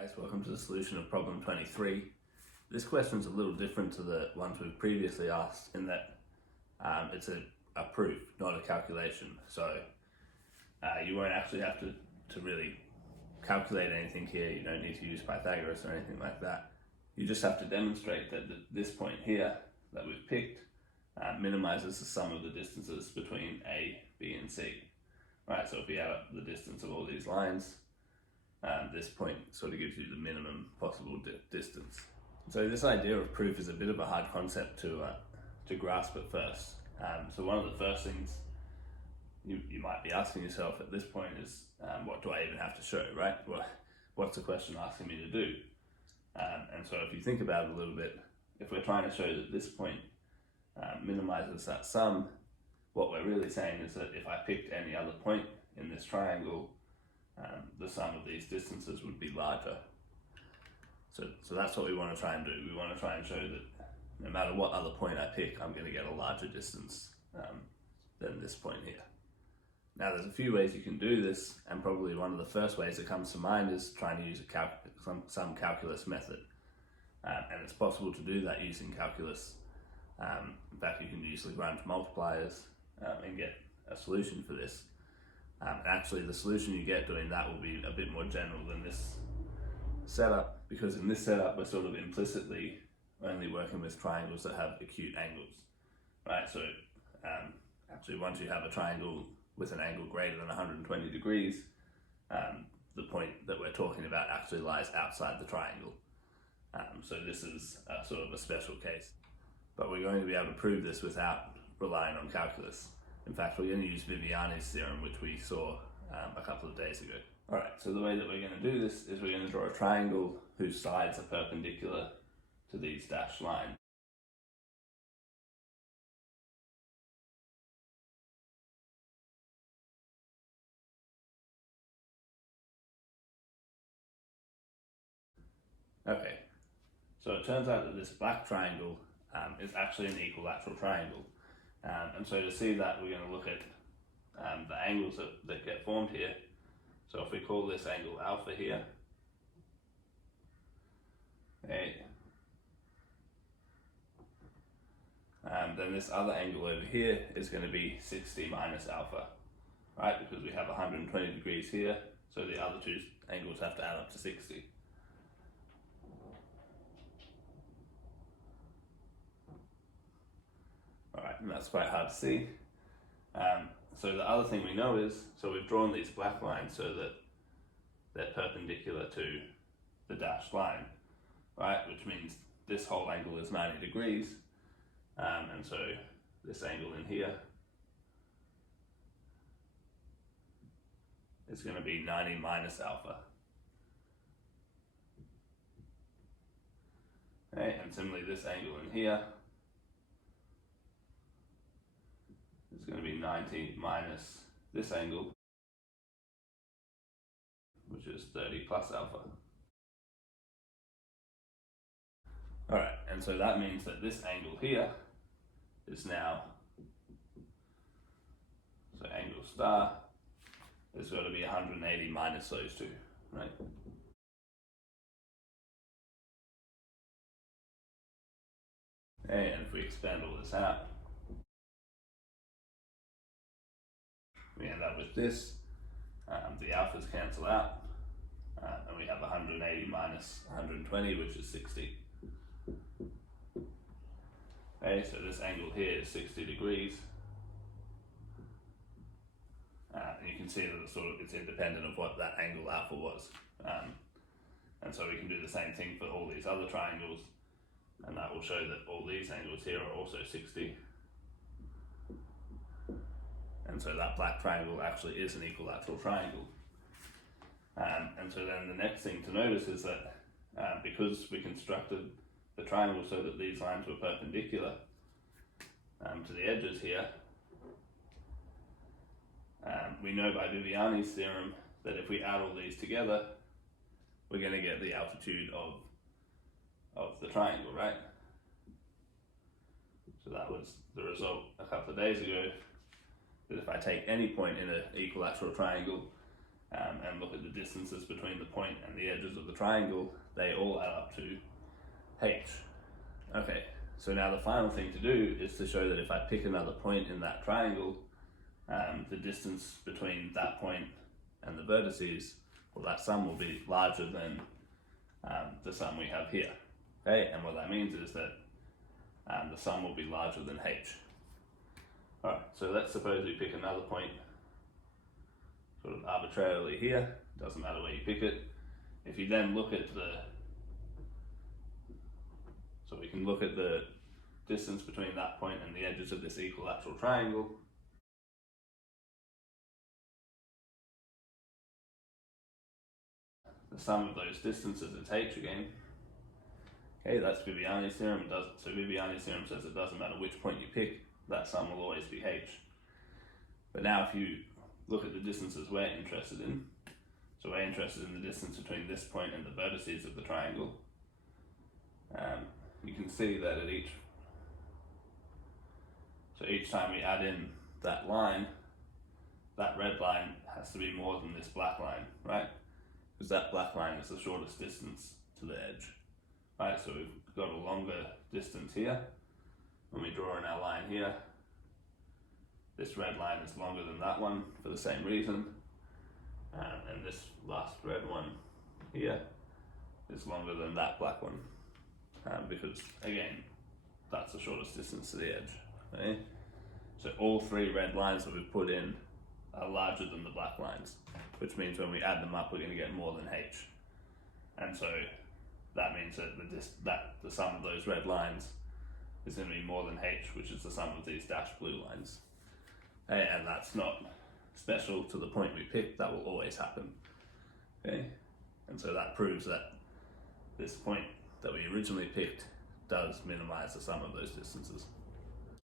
Guys, welcome to the solution of problem 23. This question is a little different to the ones we've previously asked in that it's a proof, not a calculation. So you won't actually have to really calculate anything here. You don't need to use Pythagoras or anything like that. You just have to demonstrate that this point here that we've picked minimizes the sum of the distances between A, B, and C. Right, so if we add up the distance of all these lines, this point sort of gives you the minimum possible distance. So this idea of proof is a bit of a hard concept to grasp at first. So one of the first things you might be asking yourself at this point is, what do I even have to show, right? What's the question asking me to do? And so if you think about it a little bit, if we're trying to show that this point minimizes that sum, what we're really saying is that if I picked any other point in this triangle, the sum of these distances would be larger. So that's what we want to try and do. We want to try and show that no matter what other point I pick, I'm going to get a larger distance than this point here. Now there's a few ways you can do this, and probably one of the first ways that comes to mind is trying to use some calculus method. And it's possible to do that using calculus. In fact, you can use Lagrange multipliers and get a solution for this. Actually, the solution you get doing that will be a bit more general than this setup, because in this setup we're sort of implicitly only working with triangles that have acute angles, right? So actually, once you have a triangle with an angle greater than 120 degrees, the point that we're talking about actually lies outside the triangle. So this is sort of a special case. But we're going to be able to prove this without relying on calculus. In fact, we're going to use Viviani's theorem, which we saw a couple of days ago. Alright, so the way that we're going to do this is we're going to draw a triangle whose sides are perpendicular to these dashed lines. Okay, so it turns out that this black triangle is actually an equilateral triangle. And so to see that, we're going to look at the angles that get formed here. So if we call this angle alpha here, okay, then this other angle over here is going to be 60 minus alpha, right? Because we have 120 degrees here, so the other two angles have to add up to 60. Alright, and that's quite hard to see. So the other thing we know is, so we've drawn these black lines so that they're perpendicular to the dashed line, right? Which means this whole angle is 90 degrees. And so this angle in here is going to be 90 minus alpha. Okay, and similarly this angle in here is going to be 90 minus this angle, which is 30 plus alpha. Alright, and so that means that this angle here is now, so angle star is going to be 180 minus those two, right? Okay, and if we expand all this out, we end up with this. The alphas cancel out, and we have 180 minus 120, which is 60. Okay, so this angle here is 60 degrees. And you can see that it's independent of what that angle alpha was. And so we can do the same thing for all these other triangles, and that will show that all these angles here are also 60. And so that black triangle actually is an equilateral triangle. And so then the next thing to notice is that because we constructed the triangle so that these lines were perpendicular to the edges here, we know by Viviani's theorem that if we add all these together, we're going to get the altitude of the triangle, right? So that was the result a couple of days ago, that if I take any point in an equilateral triangle and look at the distances between the point and the edges of the triangle, they all add up to h. Okay, so now the final thing to do is to show that if I pick another point in that triangle, the distance between that point and the vertices, well, that sum will be larger than the sum we have here. Okay, and what that means is that the sum will be larger than h. Alright, so let's suppose we pick another point sort of arbitrarily here, doesn't matter where you pick it. If you then look at so we can look at the distance between that point and the edges of this equilateral triangle. The sum of those distances is h again. Okay, that's Viviani's theorem. So Viviani's theorem says it doesn't matter which point you pick, that sum will always be h. But now if you look at the distances we're interested in, so we're interested in the distance between this point and the vertices of the triangle, you can see that at each time we add in that line, that red line has to be more than this black line, right? Because that black line is the shortest distance to the edge, right? So we've got a longer distance here. When we draw in our line here, this red line is longer than that one for the same reason, and this last red one here is longer than that black one, because again, that's the shortest distance to the edge. Okay? So all three red lines that we've put in are larger than the black lines, which means when we add them up, we're going to get more than h. And so that means that the sum of those red lines is going to be more than h, which is the sum of these dashed blue lines. Okay? And that's not special to the point we picked, that will always happen. Okay? And so that proves that this point that we originally picked does minimize the sum of those distances.